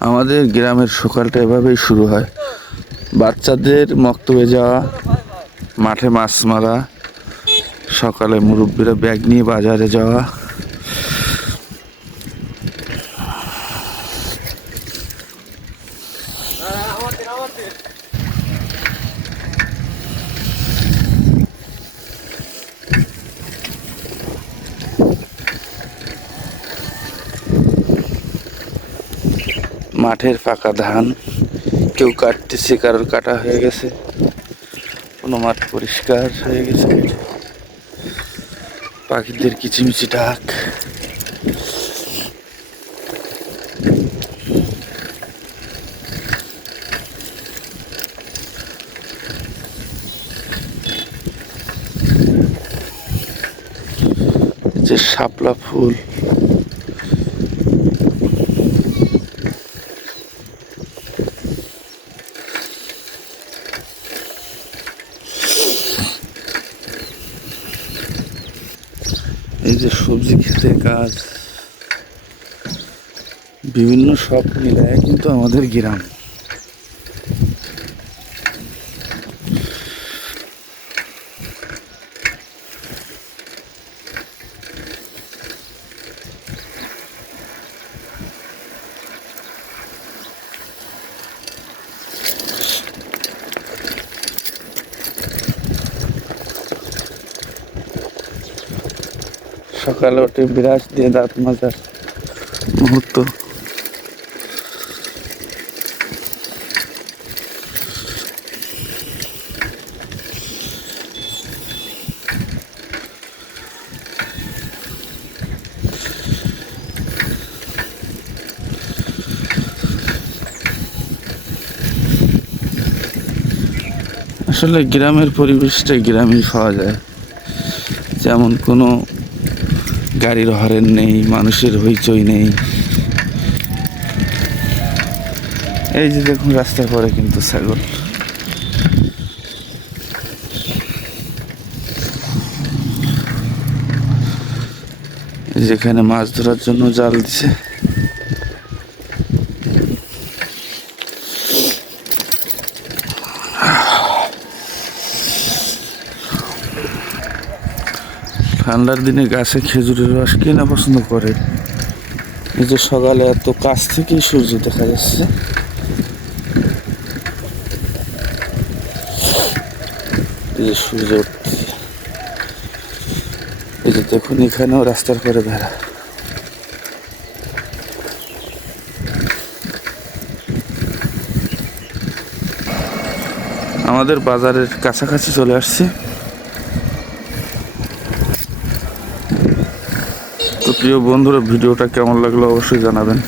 আমাদের গ্রামের সকালটা এভাবেই শুরু হয়। বাচ্চাদের মক্ত হয়ে যাওয়া, মাঠে মাছ মারা, সকালে মুরব্বীরা ব্যাগ নিয়ে বাজারে যাওয়া। মাঠের ফাঁকা ধান। কেউ কাটতেছে, কারোর কাটা হয়ে গেছে। কোনো মাঠ পরিষ্কার হয়ে গেছে। পাখিদের কিচিমিচি ডাক। যে শাপলা ফুল। এই যে সবজি ক্ষেতের কাজ বিভিন্ন সব মিলায় কিন্তু আমাদের গ্রাম। সকালে উঠে বিরাজ দিয়ে দাঁত মাজার মুহূর্ত। আসলে গ্রামের পরিবেশটা গ্রামেই পাওয়া যায়। যেমন কোনো গাড়ির হরেন নেই, মানুষের হইচই নেই। এই যে দেখুন রাস্তায় পরে কিন্তু ছাগল। যেখানে মাছ ধরার জন্য জাল দিছে। ঠান্ডার দিনে গাছে খেজুরের রস কে না পছন্দ করে? এই যে সকালে এত কাছ থেকেই সূর্য দেখা যাচ্ছে। এই যে সূর্য এই যে দেখুন, এখানেও রাস্তার পরে ভেড়া। আমাদের বাজারের কাছাকাছি চলে আসছি। প্রিয় বন্ধুরা ভিডিওটা কেমন লাগল অবশ্যই জানাবেন।